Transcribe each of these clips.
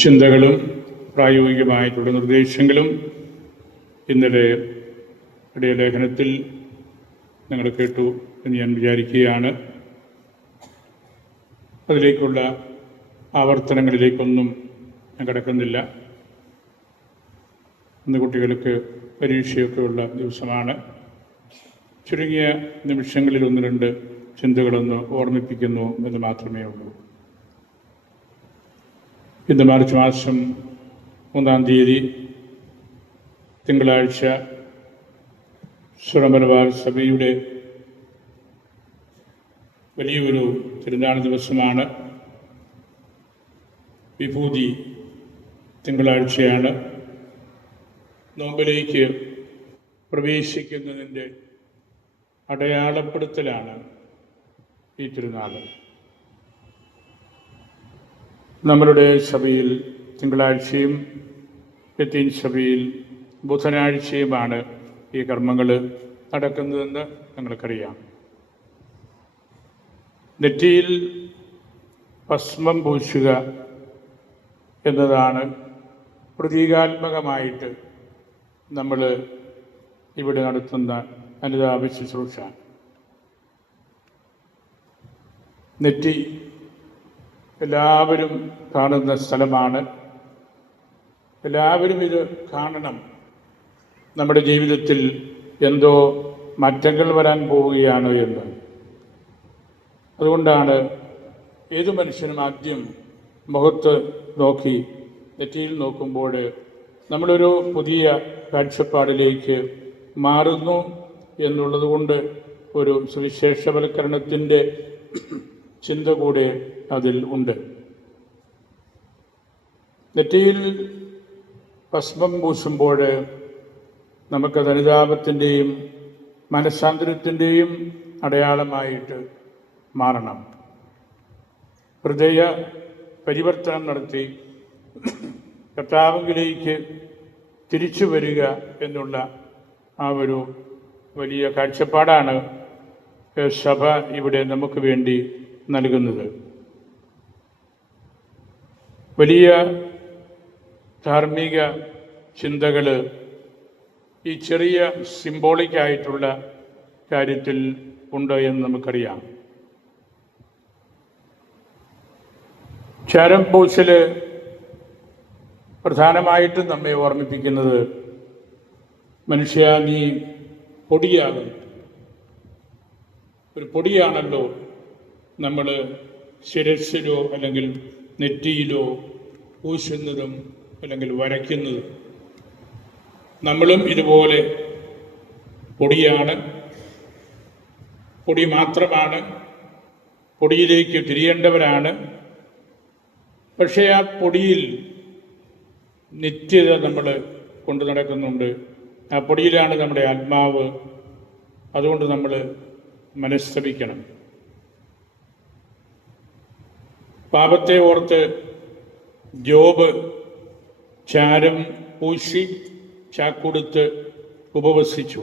ചിന്തകളും പ്രായോഗികമായിട്ടുള്ള നിർദ്ദേശങ്ങളും ഇന്നലെ ലേഖനത്തിൽ നിങ്ങൾ കേട്ടു എന്ന് ഞാൻ വിചാരിക്കുകയാണ്. അതിലേക്കുള്ള ആവർത്തനങ്ങളിലേക്കൊന്നും ഞാൻ കിടക്കുന്നില്ല. ഇന്ന് കുട്ടികൾക്ക് പരീക്ഷയൊക്കെ ഉള്ള ദിവസമാണ്. ചുരുങ്ങിയ നിമിഷങ്ങളിൽ ഒന്ന് രണ്ട് ചിന്തകളൊന്ന് ഓർമ്മിപ്പിക്കുന്നു എന്ന് മാത്രമേ ഉള്ളൂ. ഇന്ന് മാർച്ച് മാസം 3-ാം തീയതി തിങ്കളാഴ്ച സുറമലബാർ സഭയുടെ വലിയൊരു തിരുനാൾ ദിവസമാണ്. വിഭൂതി തിങ്കളാഴ്ചയാണ്. നോമ്പിലേക്ക് പ്രവേശിക്കുന്നതിൻ്റെ അടയാളപ്പെടുത്തലാണ് ഈ തിരുനാൾ. നമ്മളുടെ സഭയിൽ തിങ്കളാഴ്ചയും ലത്തീൻ സഭയിൽ ബുധനാഴ്ചയുമാണ് ഈ കർമ്മങ്ങൾ നടക്കുന്നതെന്ന് നിങ്ങൾക്കറിയാം. നെറ്റിയിൽ ഭസ്മം പൂശുക എന്നതാണ് പ്രതീകാത്മകമായിട്ട് നമ്മൾ ഇവിടെ നടത്തുന്ന അനുതാപ ശുശ്രൂഷ. നെറ്റി എല്ലാവരും കാണുന്ന സ്ഥലമാണ്. എല്ലാവരും ഇത് കാണണം. നമ്മുടെ ജീവിതത്തിൽ എന്തോ മാറ്റങ്ങൾ വരാൻ പോവുകയാണ് എന്ന്. അതുകൊണ്ടാണ് ഏതു മനുഷ്യനും ആദ്യം മുഖത്ത് നോക്കി നെറ്റിയിൽ നോക്കുമ്പോൾ നമ്മളൊരു പുതിയ കാഴ്ചപ്പാടിലേക്ക് മാറുന്നു എന്നുള്ളത് കൊണ്ട് ഒരു സുവിശേഷവൽക്കരണത്തിൻ്റെ ചിന്ത കൂടെ അതിൽ ഉണ്ട്. നെറ്റിയിൽ ഭസ്മം പൂശുമ്പോൾ നമുക്കത് അനുതാപത്തിൻ്റെയും മനസ്സാന്തരത്തിൻ്റെയും അടയാളമായിട്ട് മാറണം. ഹൃദയ പരിവർത്തനം നടത്തി കർത്താവിലേക്ക് തിരിച്ചു വരിക എന്നുള്ള ആ ഒരു വലിയ കാഴ്ചപ്പാടാണ് സഭ ഇവിടെ നമുക്ക് വേണ്ടി നൽകുന്നത്. വലിയ ധാർമ്മിക ചിന്തകൾ ഈ ചെറിയ സിംബോളിക്കായിട്ടുള്ള കാര്യത്തിൽ ഉണ്ട് എന്ന് നമുക്കറിയാം. ചാരം പൂശൽ പ്രധാനമായിട്ടും നമ്മെ ഓർമ്മിപ്പിക്കുന്നത് മനുഷ്യ നീ പൊടിയാകും. ഒരു പൊടിയാണല്ലോ നമ്മൾ ശിരസ്സിലോ അല്ലെങ്കിൽ നെറ്റിയിലോ പൂശുന്നതും അല്ലെങ്കിൽ വരയ്ക്കുന്നതും. നമ്മളും ഇതുപോലെ പൊടിയാണ്, പൊടി മാത്രമാണ്, പൊടിയിലേക്ക് തിരിയേണ്ടവരാണ്. പക്ഷേ ആ പൊടിയിൽ നിത്യത നമ്മൾ കൊണ്ടു നടക്കുന്നുണ്ട്. ആ പൊടിയിലാണ് നമ്മുടെ ആത്മാവ്. അതുകൊണ്ട് നമ്മൾ മനസ്തപിക്കണം. പാപത്തെ ഓർത്ത് ജോബ് ചാരം പൂശി ചാക്കുടുത്ത് ഉപവസിച്ചു.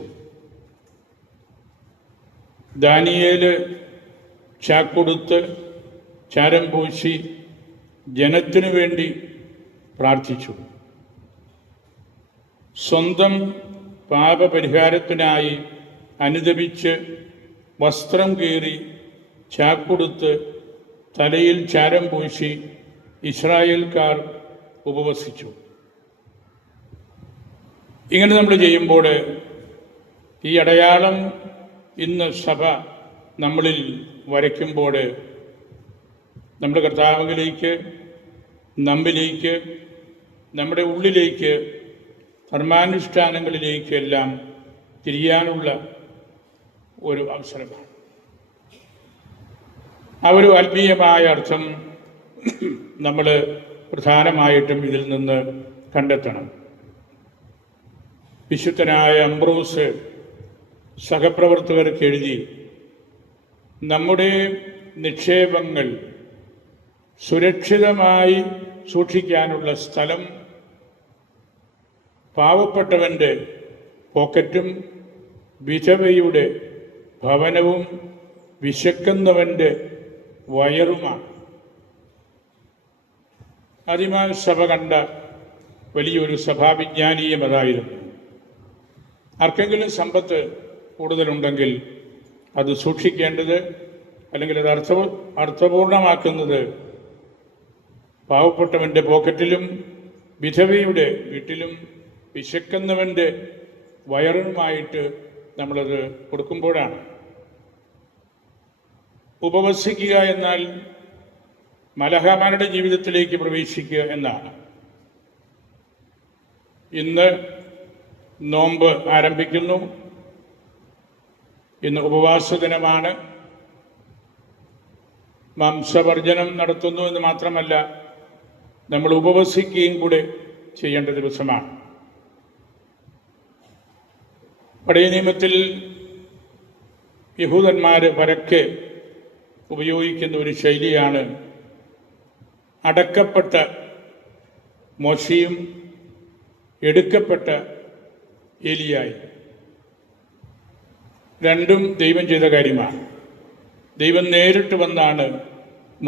ദാനിയേല് ചാക്കുടുത്ത് ചാരം പൂശി ജനത്തിനു വേണ്ടി പ്രാർത്ഥിച്ചു. സ്വന്തം പാപപരിഹാരത്തിനായി അനുതപിച്ച് വസ്ത്രം കീറി ചാക്കുടുത്ത് തലയിൽ ചാരം പൂശി ഇസ്രായേൽക്കാർ ഉപവസിച്ചു. ഇങ്ങനെ നമ്മൾ ചെയ്യുമ്പോൾ ഈ അടയാളം ഇന്ന് സഭ നമ്മളിൽ വരയ്ക്കുമ്പോൾ നമ്മുടെ കർത്താവിലേക്ക്, നമ്മിലേക്ക്, നമ്മുടെ ഉള്ളിലേക്ക്, ധർമാനുഷ്ഠാനങ്ങളിലേക്കെല്ലാം തിരിയാനുള്ള ഒരു അവസരമാണ്. ആ ഒരു ആത്മീയമായ അർത്ഥം നമ്മൾ പ്രധാനമായിട്ടും ഇതിൽ നിന്ന് കണ്ടെത്തണം. വിശുദ്ധനായ അംബ്രോസ് സഹപ്രവർത്തകർക്ക് എഴുതി, നമ്മുടെ നിക്ഷേപങ്ങൾ സുരക്ഷിതമായി സൂക്ഷിക്കാനുള്ള സ്ഥലം പാവപ്പെട്ടവൻ്റെ പോക്കറ്റും വിധവയുടെ ഭവനവും വിശക്കുന്നവൻ്റെ വയറുമാണ്. ആദിമ സഭ കണ്ട വലിയൊരു സഭാവിജ്ഞാനീയം അതായിരുന്നു. ആർക്കെങ്കിലും സമ്പത്ത് കൂടുതലുണ്ടെങ്കിൽ അത് സൂക്ഷിക്കേണ്ടത്, അല്ലെങ്കിൽ അത് അർത്ഥപൂർണമാക്കുന്നത് പാവപ്പെട്ടവൻ്റെ പോക്കറ്റിലും വിധവയുടെ വീട്ടിലും വിശക്കുന്നവൻ്റെ വയറിനുമായിട്ട് നമ്മളത് കൊടുക്കുമ്പോഴാണ്. ഉപവസിക്കുക എന്നാൽ മലഹമാരുടെ ജീവിതത്തിലേക്ക് പ്രവേശിക്കുക എന്നാണ്. ഇന്ന് നോമ്പ് ആരംഭിക്കുന്നു. ഇന്ന് ഉപവാസ ദിനമാണ്. മാംസവർജനം നടത്തുന്നു എന്ന് മാത്രമല്ല, നമ്മൾ ഉപവസിക്കുകയും കൂടെ ചെയ്യേണ്ട ദിവസമാണ്. പഴയ നിയമത്തിൽ യഹൂദന്മാർ പരക്കെ ഉപയോഗിക്കുന്ന ഒരു ശൈലിയാണ് അടക്കപ്പെട്ട മോശയും എടുക്കപ്പെട്ട ഏലിയായി. രണ്ടും ദൈവം ചെയ്ത കാര്യമാണ്. ദൈവം നേരിട്ട് വന്നാണ്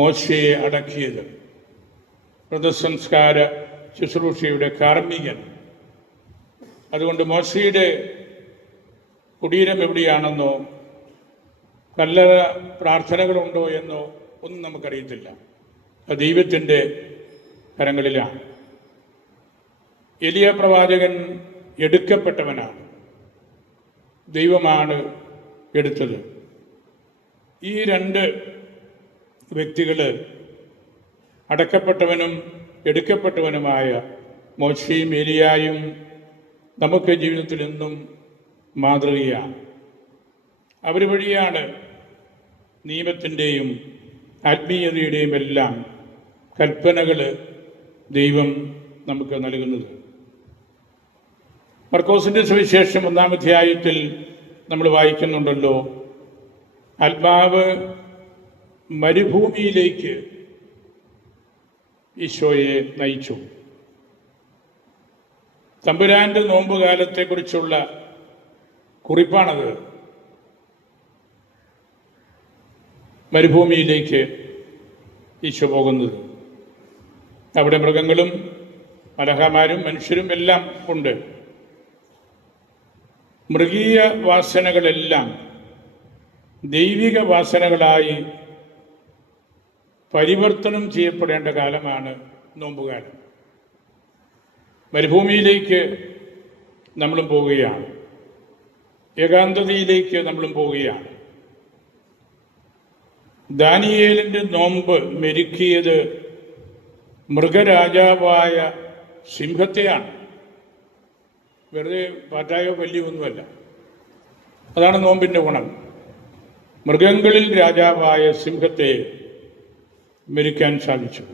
മോശയെ അടക്കിയത്. മൃതസംസ്കാര ശുശ്രൂഷയുടെ കാർമ്മികൻ. അതുകൊണ്ട് മോശയുടെ കുടീരം എവിടെയാണെന്നോ കല്ലറ പ്രാർത്ഥനകളുണ്ടോ എന്നോ ഒന്നും നമുക്കറിയത്തില്ല. അത് ദൈവത്തിൻ്റെ കരങ്ങളിലാണ്. എലിയ പ്രവാചകൻ എടുക്കപ്പെട്ടവനാണ്. ദൈവമാണ് എടുത്തത്. ഈ രണ്ട് വ്യക്തികൾ, അടക്കപ്പെട്ടവനും എടുക്കപ്പെട്ടവനുമായ മോശയും ഏലിയായും നമുക്ക് ജീവിതത്തിൽ എന്നും മാതൃകയാണ്. അവർ വഴിയാണ് നിയമത്തിൻ്റെയും ആത്മീയതയുടെയും എല്ലാം കൽപ്പനകൾ ദൈവം നമുക്ക് നൽകുന്നത്. മർക്കോസിൻ്റെ സുവിശേഷം 1-ാം അധ്യായത്തിൽ നമ്മൾ വായിക്കുന്നുണ്ടല്ലോ, ആത്മാവ് മരുഭൂമിയിലേക്ക് ഈശോയെ നയിച്ചു. തമ്പുരാൻ്റെ നോമ്പുകാലത്തെക്കുറിച്ചുള്ള കുറിപ്പാണത്. മരുഭൂമിയിലേക്ക് ഈശോ പോകുന്നത്. അവിടെ മൃഗങ്ങളും മലഹമാരും മനുഷ്യരും എല്ലാം ഉണ്ട്. മൃഗീയ വാസനകളെല്ലാം ദൈവിക വാസനകളായി പരിവർത്തനം ചെയ്യപ്പെടേണ്ട കാലമാണ് നോമ്പുകാലം. മരുഭൂമിയിലേക്ക് നമ്മളും പോവുകയാണ്. ഏകാന്തതയിലേക്ക് നമ്മളും പോവുകയാണ്. ദാനിയേലിൻ്റെ നോമ്പ് മെരുക്കിയത് മൃഗരാജാവായ സിംഹത്തെയാണ്. വെറുതെ പാറ്റായോ പല്ലിയോ ഒന്നുമല്ല. അതാണ് നോമ്പിൻ്റെ ഗുണം. മൃഗങ്ങളിൽ രാജാവായ സിംഹത്തെ മെരുക്കാൻ സാധിച്ചു.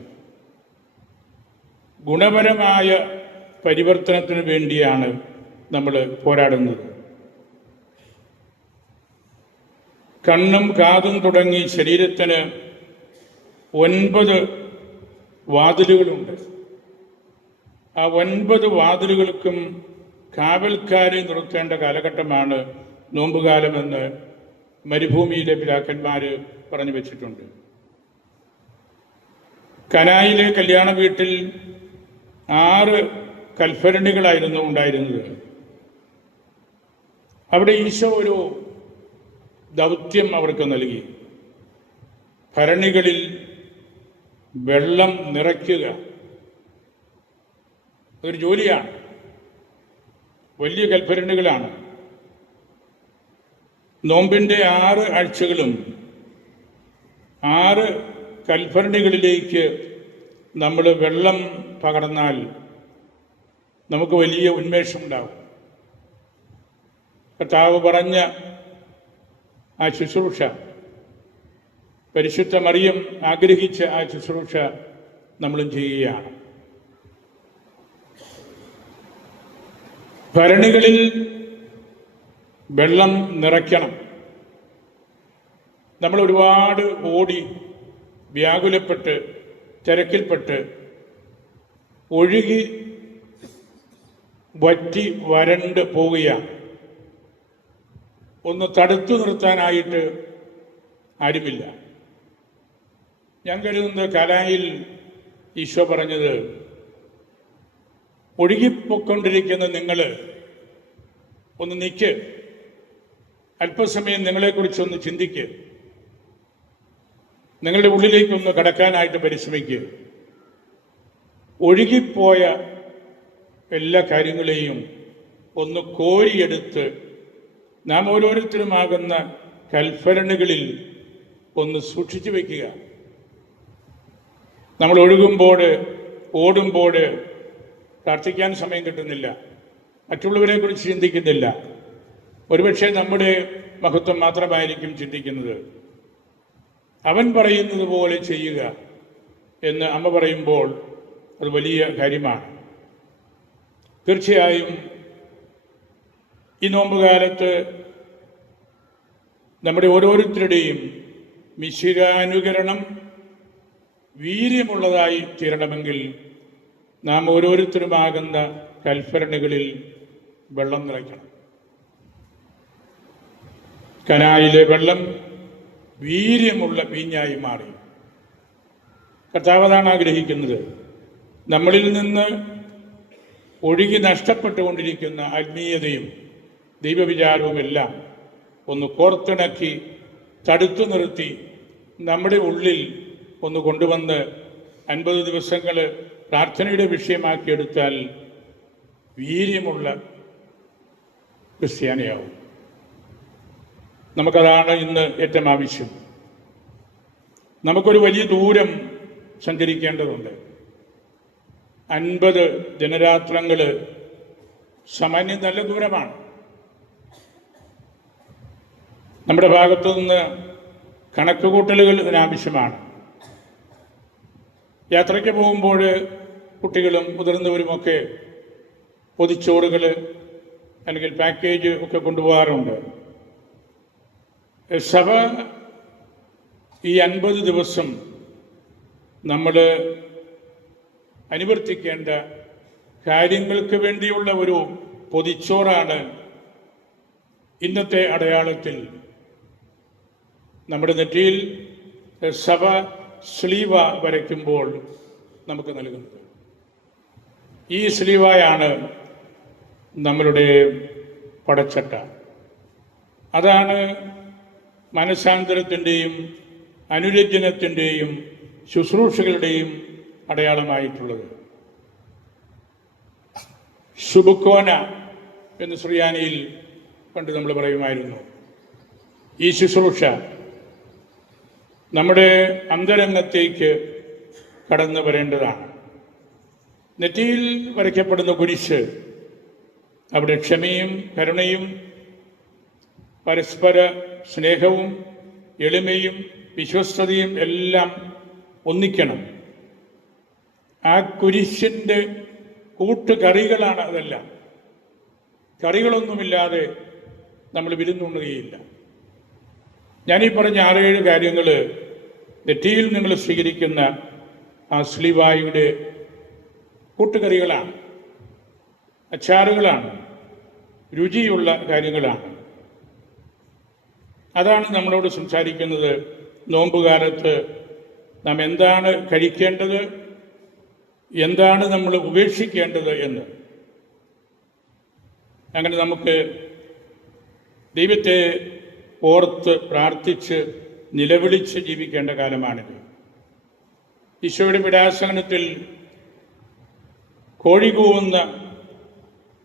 ഗുണപരമായ പരിവർത്തനത്തിന് വേണ്ടിയാണ് നമ്മൾ പോരാടുന്നത്. കണ്ണും കാതും തുടങ്ങി ശരീരത്തിന് 9 വാതിലുകളുണ്ട്. ആ 9 വാതിലുകൾക്കും കാവൽക്കാരെ നിർത്തേണ്ട കാലഘട്ടമാണ് നോമ്പുകാലമെന്ന് മരുഭൂമിയിലെ പിതാക്കന്മാർ പറഞ്ഞു വച്ചിട്ടുണ്ട്. കനായിലെ കല്യാണ വീട്ടിൽ 6 കൽഭരണികളായിരുന്നു ഉണ്ടായിരുന്നത്. അവിടെ ഈശോ ഒരു ദൗത്യം അവർക്ക് നൽകി. ഭരണികളിൽ വെള്ളം നിറയ്ക്കുക. അതൊരു ജോലിയാണ്. വലിയ കൽഭരണികളാണ്. നോമ്പിൻ്റെ 6 ആഴ്ചകളും 6 കൽഭരണികളിലേക്ക് നമ്മൾ വെള്ളം പകർന്നാൽ നമുക്ക് വലിയ ഉന്മേഷമുണ്ടാകും. കർത്താവ് പറഞ്ഞ ആ ശുശ്രൂഷ, പരിശുദ്ധ മറിയം ആഗ്രഹിച്ച ആ ശുശ്രൂഷ നമ്മളും ചെയ്യുകയാണ്. ഭരണികളിൽ വെള്ളം നിറയ്ക്കണം. നമ്മൾ ഒരുപാട് ഓടി വ്യാകുലപ്പെട്ട് തിരക്കിൽപ്പെട്ട് ഒഴുകി വറ്റി വരണ്ട് പോവുകയാണ്. ഒന്ന് തടുത്തു നിർത്താനായിട്ട് ആരുമില്ല. ഞാൻ കരുതുന്നത് കലായിൽ ഈശോ പറഞ്ഞത്, ഒഴുകിപ്പോയിക്കൊണ്ടിരിക്കുന്ന നിങ്ങൾ ഒന്ന് നിൽക്ക്, അല്പസമയം നിങ്ങളെക്കുറിച്ചൊന്ന് ചിന്തിക്ക്, നിങ്ങളുടെ ഉള്ളിലേക്കൊന്ന് കടക്കാനായിട്ട് പരിശ്രമിക്കുക. ഒഴുകിപ്പോയ എല്ലാ കാര്യങ്ങളെയും ഒന്ന് കോരിയെടുത്ത് നാം ഓരോരുത്തരുമാകുന്ന കൽഭരണികളിൽ ഒന്ന് സൂക്ഷിച്ചു വയ്ക്കുക. നമ്മൾ ഒഴുകുമ്പോൾ, ഓടുമ്പോൾ പ്രാർത്ഥിക്കാൻ സമയം കിട്ടുന്നില്ല, മറ്റുള്ളവരെ കുറിച്ച് ചിന്തിക്കുന്നില്ല. ഒരുപക്ഷെ നമ്മുടെ മഹത്വം മാത്രമായിരിക്കും ചിന്തിക്കുന്നത്. അവൻ പറയുന്നത് പോലെ ചെയ്യുക എന്ന് അമ്മ പറയുമ്പോൾ അത് വലിയ കാര്യമാണ്. തീർച്ചയായും ഈ നോമ്പുകാലത്ത് നമ്മുടെ ഓരോരുത്തരുടെയും മിശിഹാനുകരണം വീര്യമുള്ളതായി തീരണമെങ്കിൽ നാം ഓരോരുത്തരുമാകുന്ന കൽഭരണികളിൽ വെള്ളം നിറയ്ക്കണം. കനായിലെ വെള്ളം വീര്യമുള്ള വീഞ്ഞായി മാറി. കർത്താവ് അതാണ് ആഗ്രഹിക്കുന്നത്. നമ്മളിൽ നിന്ന് ഒഴുകി നഷ്ടപ്പെട്ടുകൊണ്ടിരിക്കുന്ന ആത്മീയതയും ദൈവവിചാരവും എല്ലാം ഒന്ന് കോർത്തിണക്കി തടുത്തു നിർത്തി നമ്മുടെ ഉള്ളിൽ ഒന്ന് കൊണ്ടുവന്ന് 50 ദിവസങ്ങൾ പ്രാർത്ഥനയുടെ വിഷയമാക്കിയെടുത്താൽ വീര്യമുള്ള ക്രിസ്ത്യാനിയാവും. നമുക്കതാണ് ഇന്ന് ഏറ്റവും ആവശ്യം. നമുക്കൊരു വലിയ ദൂരം സഞ്ചരിക്കേണ്ടതുണ്ട്. 50 ദിനരാത്രങ്ങൾ സാമാന്യം നല്ല ദൂരമാണ്. നമ്മുടെ ഭാഗത്തു നിന്ന് കണക്കുകൂട്ടലുകൾ ഇതിനാവശ്യമാണ്. യാത്രയ്ക്ക് പോകുമ്പോൾ കുട്ടികളും മുതിർന്നവരുമൊക്കെ പൊതിച്ചോറുകൾ അല്ലെങ്കിൽ പാക്കേജ് ഒക്കെ കൊണ്ടുപോകാറുണ്ട്. സഭ ഈ 50 ദിവസം നമ്മൾ അനുവർത്തിക്കേണ്ട കാര്യങ്ങൾക്ക് വേണ്ടിയുള്ള ഒരു പൊതിച്ചോറാണ് ഇന്നത്തെ അടയാളത്തിൽ നമ്മുടെ നെറ്റിയിൽ സഭ സ്ലീവ വരയ്ക്കുമ്പോൾ നമുക്ക് നൽകുന്നത്. ഈ സ്ലീവയാണ് നമ്മളുടെ പടച്ചട്ട. അതാണ് മനസാന്തരത്തിൻ്റെയും അനുരഞ്ജനത്തിൻ്റെയും ശുശ്രൂഷകളുടെയും അടയാളമായിട്ടുള്ളത്. ശുബുക്കോന എന്ന് സുറിയാനിയിൽ പണ്ട് നമ്മൾ പറയുമായിരുന്നു. ഈ ശുശ്രൂഷ നമ്മുടെ അന്തരംഗത്തേക്ക് കടന്നു വരേണ്ടതാണ്. നെറ്റിയിൽ വരയ്ക്കപ്പെടുന്ന കുരിശ് അവിടെ ക്ഷമയും കരുണയും പരസ്പര സ്നേഹവും എളിമയും വിശ്വസ്തതയും എല്ലാം ഒന്നിക്കണം. ആ കുരിശിൻ്റെ കൂട്ടുകറികളാണ് അതെല്ലാം. കറികളൊന്നുമില്ലാതെ നമ്മൾ വിരുന്നുണ്ണുകയില്ല. ഞാനീ പറഞ്ഞ 6-7 കാര്യങ്ങൾ നെറ്റിയിൽ നിങ്ങൾ സ്വീകരിക്കുന്ന ആ സ്ലീവായുടെ കൂട്ടുകറികളാണ്, അച്ചാറുകളാണ്, രുചിയുള്ള കാര്യങ്ങളാണ്. അതാണ് നമ്മളോട് സംസാരിക്കുന്നത്. നോമ്പുകാലത്ത് നാം എന്താണ് കഴിക്കേണ്ടത്, എന്താണ് നമ്മൾ ഉപേക്ഷിക്കേണ്ടത് എന്ന്. അങ്ങനെ നമുക്ക് ദൈവത്തെ ഓർത്ത് പ്രാർത്ഥിച്ച് നിലവിളിച്ച് ജീവിക്കേണ്ട കാലമാണിത്. ഈശോയുടെ പീഡാസഹനത്തിൽ കോഴി കൂവുന്ന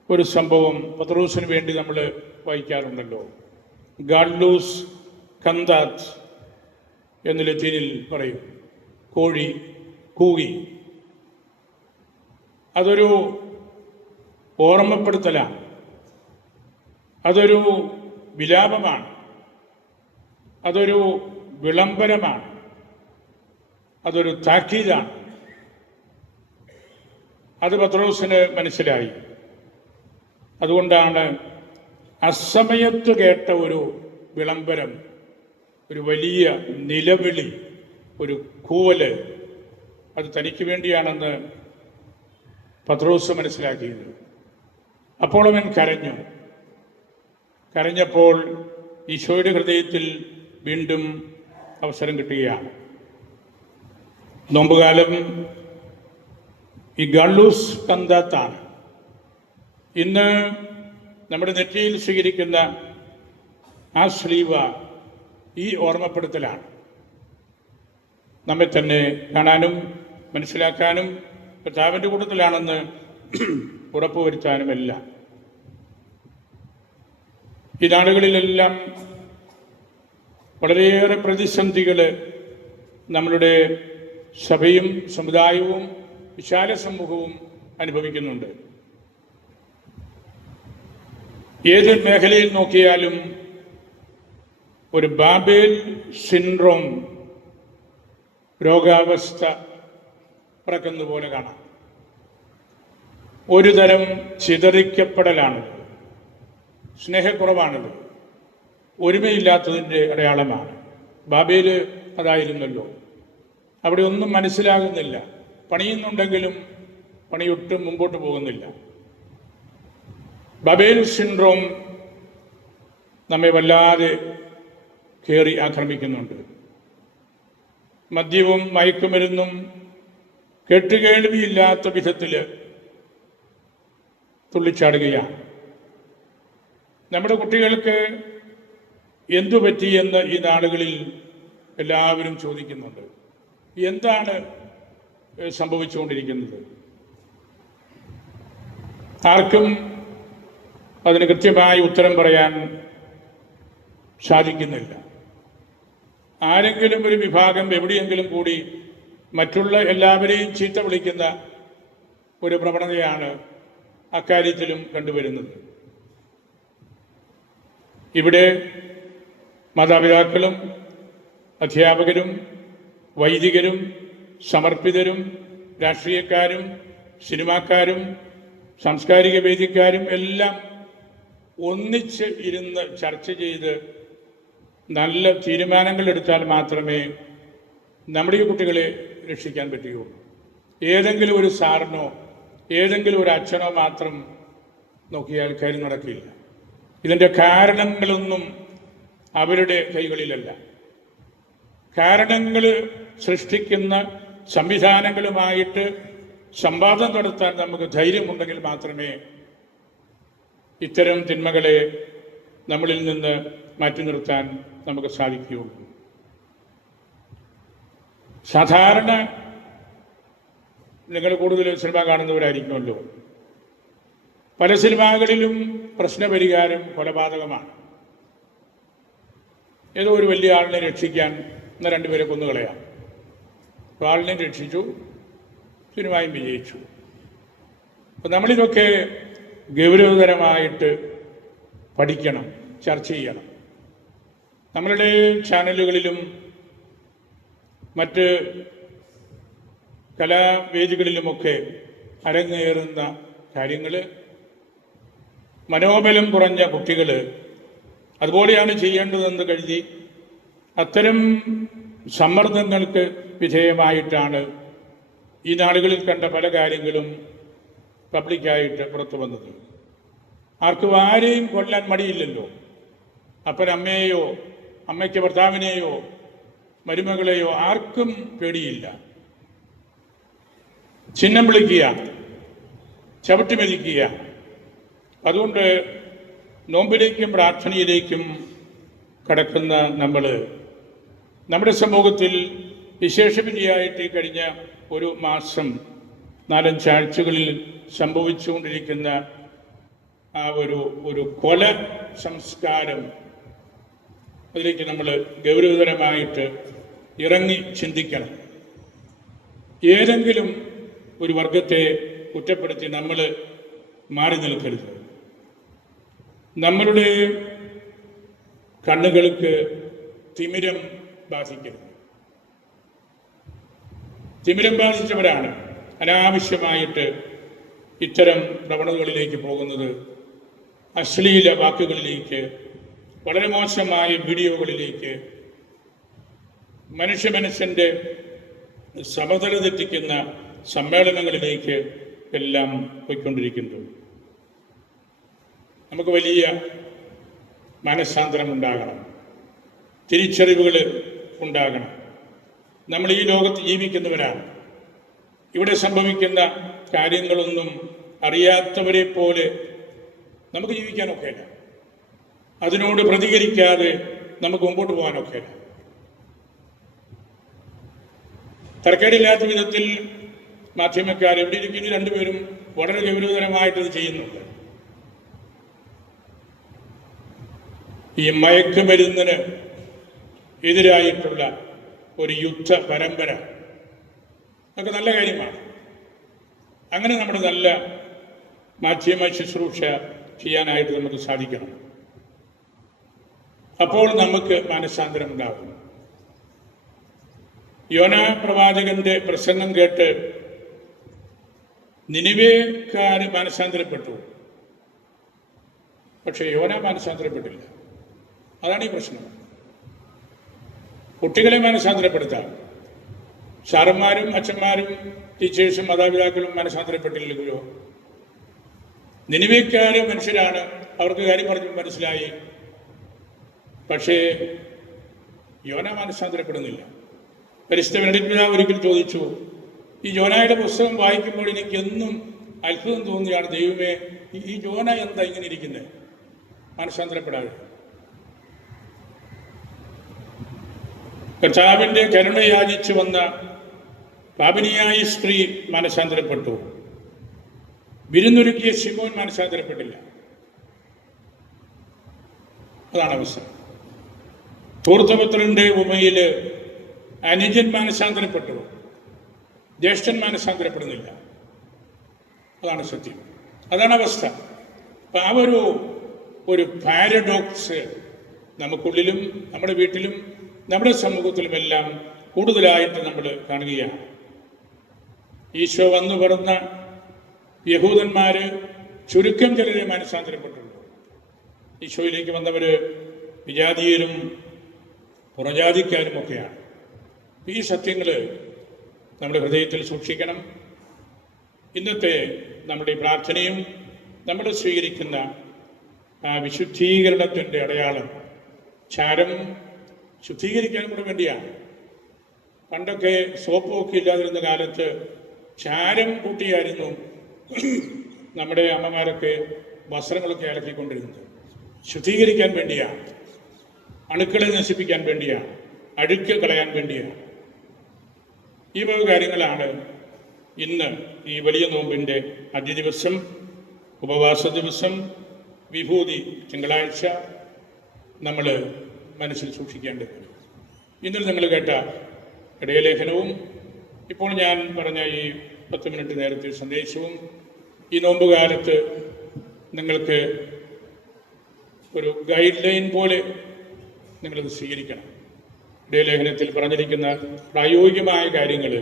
ഒരു സംഭവം പത്രോസിന് വേണ്ടി നമ്മൾ വായിക്കാറുണ്ടല്ലോ. ഗാഡ്ലൂസ് കന്താത്ത് എന്ന് ലത്തീനിൽ പറയും. കോഴി കൂകി. അതൊരു ഓർമ്മപ്പെടുത്തലാണ്, അതൊരു വിലാപമാണ്, അതൊരു വിളംബരമാണ്, അതൊരു താക്കീതാണ്. അത് പത്രോസിന് മനസ്സിലായി. അതുകൊണ്ടാണ് അസമയത്ത് കേട്ട ഒരു വിളംബരം, ഒരു വലിയ നിലവിളി, ഒരു കൂവല്, അത് തനിക്ക് വേണ്ടിയാണെന്ന് പത്രോസ് മനസ്സിലാക്കിയത്. അപ്പോൾ അവൻ കരഞ്ഞു. കരഞ്ഞപ്പോൾ ഈശോയുടെ ഹൃദയത്തിൽ വീണ്ടും അവസരം കിട്ടുകയാണ്. നോമ്പുകാലം ഈ ഗള്ളൂസ് കന്താത്താണ്. ഇന്ന് നമ്മുടെ നെറ്റിയിൽ സ്വീകരിക്കുന്ന ആ സ്ലീവ ഈ ഓർമ്മപ്പെടുത്തലാണ്. നമ്മെ തന്നെ കാണാനും മനസ്സിലാക്കാനും കർത്താവിൻ്റെ കൂട്ടത്തിലാണെന്ന് ഉറപ്പുവരുത്താനുമെല്ലാം. ഈ നാടുകളിലെല്ലാം വളരെയേറെ പ്രതിസന്ധികൾ നമ്മളുടെ സഭയും സമുദായവും വിശാല സമൂഹവും അനുഭവിക്കുന്നുണ്ട്. ഏത് മേഖലയിൽ നോക്കിയാലും ഒരു ബാബേൽ സിൻഡ്രോം രോഗാവസ്ഥ പിറക്കുന്ന പോലെ കാണാം. ഒരു തരം ചിതറിക്കപ്പെടലാണിത്, സ്നേഹക്കുറവാണിത്, ഒരുമയില്ലാത്തതിൻ്റെ അടയാളമാണ്. ബാബേല് അതായിരുന്നല്ലോ. അവിടെ ഒന്നും മനസ്സിലാകുന്നില്ല, പണിയുന്നുണ്ടെങ്കിലും പണിയൊട്ടും മുമ്പോട്ട് പോകുന്നില്ല. ബാബേൽ സിൻഡ്രോം നമ്മെ വല്ലാതെ കയറി ആക്രമിക്കുന്നുണ്ട്. മദ്യവും മയക്കുമരുന്നും കേട്ടുകേൾവിയില്ലാത്ത വിധത്തിൽ തുള്ളിച്ചാടുകയാണ്. നമ്മുടെ കുട്ടികൾക്ക് എന്തു പറ്റിയെന്ന് ഈ നാടുകളിൽ എല്ലാവരും ചോദിക്കുന്നുണ്ട്. എന്താണ് സംഭവിച്ചുകൊണ്ടിരിക്കുന്നത്? ആർക്കും അതിന് കൃത്യമായി ഉത്തരം പറയാൻ സാധിക്കുന്നില്ല. ആരെങ്കിലും ഒരു വിഭാഗം എവിടെയെങ്കിലും കൂടി മറ്റുള്ള എല്ലാവരെയും ചീത്ത വിളിക്കുന്ന ഒരു പ്രവണതയാണ് അക്കാര്യത്തിലും കണ്ടുവരുന്നത്. ഇവിടെ മാതാപിതാക്കളും അധ്യാപകരും വൈദികരും സമർപ്പിതരും രാഷ്ട്രീയക്കാരും സിനിമാക്കാരും സാംസ്കാരിക വേദിക്കാരും എല്ലാം ഒന്നിച്ച് ഇരുന്ന് ചർച്ച ചെയ്ത് നല്ല തീരുമാനങ്ങൾ എടുത്താൽ മാത്രമേ നമ്മുടെ ഈ കുട്ടികളെ രക്ഷിക്കാൻ പറ്റുകയുള്ളൂ. ഏതെങ്കിലും ഒരു സാറിനോ ഏതെങ്കിലും ഒരു അച്ഛനോ മാത്രം നോക്കിയാൽ കാര്യം നടക്കില്ല. ഇതിൻ്റെ കാരണങ്ങളൊന്നും അവരുടെ കൈകളിലല്ല. കാരണങ്ങൾ സൃഷ്ടിക്കുന്ന സംവിധാനങ്ങളുമായിട്ട് സംവാദം നടത്താൻ നമുക്ക് ധൈര്യമുണ്ടെങ്കിൽ മാത്രമേ ഇത്തരം തിന്മകളെ നമ്മളിൽ നിന്ന് മാറ്റി നിർത്താൻ നമുക്ക് സാധിക്കുകയുള്ളൂ. സാധാരണ നിങ്ങൾ കൂടുതൽ സിനിമ കാണുന്നവരായിരിക്കുമല്ലോ. പല സിനിമകളിലും പ്രശ്നപരിഹാരം കൊലപാതകമാണ്. ഏതോ ഒരു വലിയ ആളിനെ രക്ഷിക്കാൻ എന്ന രണ്ടുപേരെ കൊന്നുകളയാം. ആളിനെ രക്ഷിച്ചു, സിനിമയും വിജയിച്ചു. അപ്പം നമ്മളിതൊക്കെ ഗൗരവതരമായിട്ട് പഠിക്കണം, ചർച്ച ചെയ്യണം. നമ്മളുടെ ചാനലുകളിലും മറ്റ് കലാവേദികളിലുമൊക്കെ അരങ്ങേറുന്ന കാര്യങ്ങൾ മനോബലം കുറഞ്ഞ കുട്ടികൾ അതുപോലെയാണ് ചെയ്യേണ്ടതെന്ന് കരുതി അത്തരം സമ്മർദ്ദങ്ങൾക്ക് വിധേയമായിട്ടാണ് ഈ നാളുകളിൽ കണ്ട പല കാര്യങ്ങളും പബ്ലിക്കായിട്ട് പുറത്തു വന്നത്. ആർക്കും ആരെയും കൊല്ലാൻ മടിയില്ലല്ലോ. അപ്പൻ അമ്മയെയോ അമ്മയ്ക്ക് ഭർത്താവിനെയോ മരുമകളെയോ ആർക്കും പേടിയില്ല. ചിഹ്നം വിളിക്കുക, ചവിട്ടി മെതിക്കുക. അതുകൊണ്ട് നോമ്പിലേക്കും പ്രാർത്ഥനയിലേക്കും കടക്കുന്ന നമ്മൾ നമ്മുടെ സമൂഹത്തിൽ വിശേഷവിധിയായിട്ട് കഴിഞ്ഞ ഒരു മാസം 4-5 ആഴ്ചകളിൽ സംഭവിച്ചുകൊണ്ടിരിക്കുന്ന ആ ഒരു കൊല സംസ്കാരം, അതിലേക്ക് നമ്മൾ ഗൗരവതരമായിട്ട് ഇറങ്ങി ചിന്തിക്കണം. ഏതെങ്കിലും ഒരു വർഗത്തെ കുറ്റപ്പെടുത്തി നമ്മൾ മാറി നിൽക്കരുത്. നമ്മളുടെ കണ്ണുകൾക്ക് തിമിരം ബാധിക്കരുത്. തിമിരം ബാധിച്ചവരാണ് അനാവശ്യമായിട്ട് ഇത്തരം പ്രവണതകളിലേക്ക് പോകുന്നത്. അശ്ലീല വാക്കുകളിലേക്ക്, വളരെ മോശമായ വീഡിയോകളിലേക്ക്, മനസ്സിൻ്റെ സമതല തെറ്റിക്കുന്ന സമ്മേളനങ്ങളിലേക്ക് എല്ലാം പോയിക്കൊണ്ടിരിക്കുന്നു. നമുക്ക് വലിയ മനസ്സാന്തരം ഉണ്ടാകണം, തിരിച്ചറിവുകൾ ഉണ്ടാകണം. നമ്മൾ ഈ ലോകത്ത് ജീവിക്കുന്നവരാണ്. ഇവിടെ സംഭവിക്കുന്ന കാര്യങ്ങളൊന്നും അറിയാത്തവരെ പോലെ നമുക്ക് ജീവിക്കാനൊക്കെയില്ല. അതിനോട് പ്രതികരിക്കാതെ നമുക്ക് മുമ്പോട്ട് പോകാനൊക്കെയില്ല. തരക്കേടില്ലാത്ത വിധത്തിൽ മാധ്യമക്കാർ എവിടെ ഇരിക്കുന്ന രണ്ടുപേരും വളരെ ഗൗരവതരമായിട്ടത് ചെയ്യുന്നുണ്ട്. ഈ മയക്കുമരുന്നിന് എതിരായിട്ടുള്ള ഒരു യുദ്ധ പരമ്പര അതൊക്കെ നല്ല കാര്യമാണ്. അങ്ങനെ നമ്മുടെ നല്ല മാധ്യമ ശുശ്രൂഷ ചെയ്യാനായിട്ട് നമുക്ക് സാധിക്കണം. അപ്പോൾ നമുക്ക് മാനസാന്തരം ഉണ്ടാകും. യോനാ പ്രവാചകന്റെ പ്രസംഗം കേട്ട് നിനിവേക്കാര് മാനസാന്തരപ്പെട്ടു. പക്ഷെ യോന മാനസാന്തരപ്പെട്ടില്ല. അതാണ് ഈ പ്രശ്നം. കുട്ടികളെ മാനസാന്തരപ്പെടുത്താം. സാറന്മാരും അച്ഛന്മാരും ടീച്ചേഴ്സും മാതാപിതാക്കളും മാനസാന്തരപ്പെട്ടില്ലെങ്കിലോ? നിനിവേക്കാര് മനുഷ്യരാണ്, അവർക്ക് കാര്യം പറഞ്ഞു മനസ്സിലായി. പക്ഷേ യോന മാനസാന്തരപ്പെടുന്നില്ല. പരിശുദ്ധ ബെനഡിക്ട് പിതാവ് ഒരിക്കൽ ചോദിച്ചു, ഈ യോനായുടെ പുസ്തകം വായിക്കുമ്പോൾ എനിക്ക് എന്നും അത്ഭുതം തോന്നിയാണ്, ദൈവമേ ഈ യോന എന്താ ഇങ്ങനെ ഇരിക്കുന്നത്, മാനസാന്തരപ്പെടാതെ. കർത്താവിന്റെ കരുണ യാചിച്ചു വന്ന പാപിനിയായ സ്ത്രീ മാനസാന്തരപ്പെട്ടു. വിരുന്നൊരുക്കിയ ശിമോൻ മാനസാന്തരപ്പെട്ടില്ല. അതാണ് അവസ്ഥ. ധൂർത്തപുത്രന്റെ ഉപമയില് അനുജൻ മാനസാന്തരപ്പെട്ടു, ജ്യേഷ്ഠൻ മാനസാന്തരപ്പെടുന്നില്ല. അതാണ് സത്യം, അതാണ് അവസ്ഥ. അപ്പൊ ആ ഒരു പാരഡോക്സ് നമുക്കുള്ളിലും നമ്മുടെ വീട്ടിലും നമ്മുടെ സമൂഹത്തിലുമെല്ലാം കൂടുതലായിട്ട് നമ്മൾ കാണുകയാണ്. ഈശോ വന്നു പറഞ്ഞ യഹൂദന്മാര് ചുരുക്കം ചിലരെ മാനസാന്തരപ്പെട്ടുള്ളൂ. ഈശോയിലേക്ക് വന്നവര് വിജാതീയരും പുറജാതിക്കാരും ഒക്കെയാണ്. ഈ സത്യങ്ങൾ നമ്മുടെ ഹൃദയത്തിൽ സൂക്ഷിക്കണം. ഇന്നത്തെ നമ്മുടെ പ്രാർത്ഥനയും നമ്മൾ സ്വീകരിക്കുന്ന ആ വിശുദ്ധീകരണത്തിൻ്റെ അടയാളം ചാരം ശുദ്ധീകരിക്കാൻ കൂടെ വേണ്ടിയാണ്. പണ്ടൊക്കെ സോപ്പൊക്കെ ഇല്ലാതിരുന്ന കാലത്ത് ചാരം കൂട്ടിയായിരുന്നു നമ്മുടെ അമ്മമാരൊക്കെ വസ്ത്രങ്ങളൊക്കെ അലക്കിക്കൊണ്ടിരുന്നത്. ശുദ്ധീകരിക്കാൻ വേണ്ടിയാണ്, അണുക്കളെ നശിപ്പിക്കാൻ വേണ്ടിയാണ്, അഴുക്ക് കളയാൻ വേണ്ടിയാണ്. ഈ വക കാര്യങ്ങളാണ് ഇന്ന് ഈ വലിയ നോമ്പിൻ്റെ ആദ്യ ദിവസം, ഉപവാസ ദിവസം, വിഭൂതി തിങ്കളാഴ്ച നമ്മൾ മനസ്സിൽ സൂക്ഷിക്കേണ്ടത്. ഇന്നലെ നിങ്ങൾ കേട്ട ഇടയലേഖനവും ഇപ്പോൾ ഞാൻ പറഞ്ഞ ഈ 10 മിനിറ്റ് നേരത്തെ സന്ദേശവും ഈ നോമ്പുകാലത്ത് നിങ്ങൾക്ക് ഒരു ഗൈഡ് ലൈൻ പോലെ നിങ്ങളത് സ്വീകരിക്കണം. ഇടയലേഖനത്തിൽ പറഞ്ഞിരിക്കുന്ന പ്രായോഗികമായ കാര്യങ്ങൾ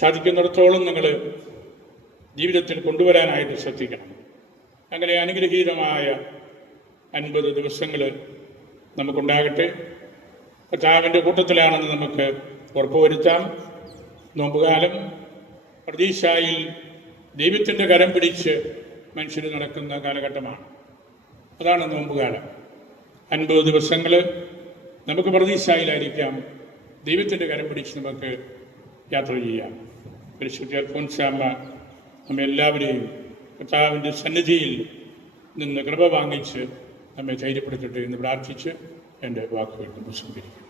സാധിക്കുന്നിടത്തോളം നിങ്ങൾ ജീവിതത്തിൽ കൊണ്ടുവരാനായിട്ട് ശ്രദ്ധിക്കണം. അങ്ങനെ അനുഗ്രഹീതമായ 50 ദിവസങ്ങൾ നമുക്കുണ്ടാകട്ടെ. കർത്താവിൻ്റെ കൂട്ടത്തിലാണെന്ന് നമുക്ക് ഉറപ്പുവരുത്താം. നോമ്പുകാലം പ്രതീക്ഷയിൽ ദൈവത്തിൻ്റെ കരം പിടിച്ച് മനുഷ്യർ നടക്കുന്ന കാലഘട്ടമാണ്. അതാണ് നോമ്പുകാലം. 50 ദിവസങ്ങൾ നമുക്ക് പ്രതീക്ഷയിലായിരിക്കാം. ദൈവത്തിൻ്റെ കരം പിടിച്ച് നമുക്ക് യാത്ര ചെയ്യാം. പരിശുദ്ധ അൽഫോൻസാമ്മ നമ്മെല്ലാവരെയും കർത്താവിൻ്റെ സന്നിധിയിൽ നിന്ന് കൃപ വാങ്ങിച്ച് നമ്മെ ധൈര്യപ്പെടുത്തട്ടെ എന്ന് പ്രാർത്ഥിച്ച് എൻ്റെ വാക്കുകൾ ഉപസംഹരിക്കും.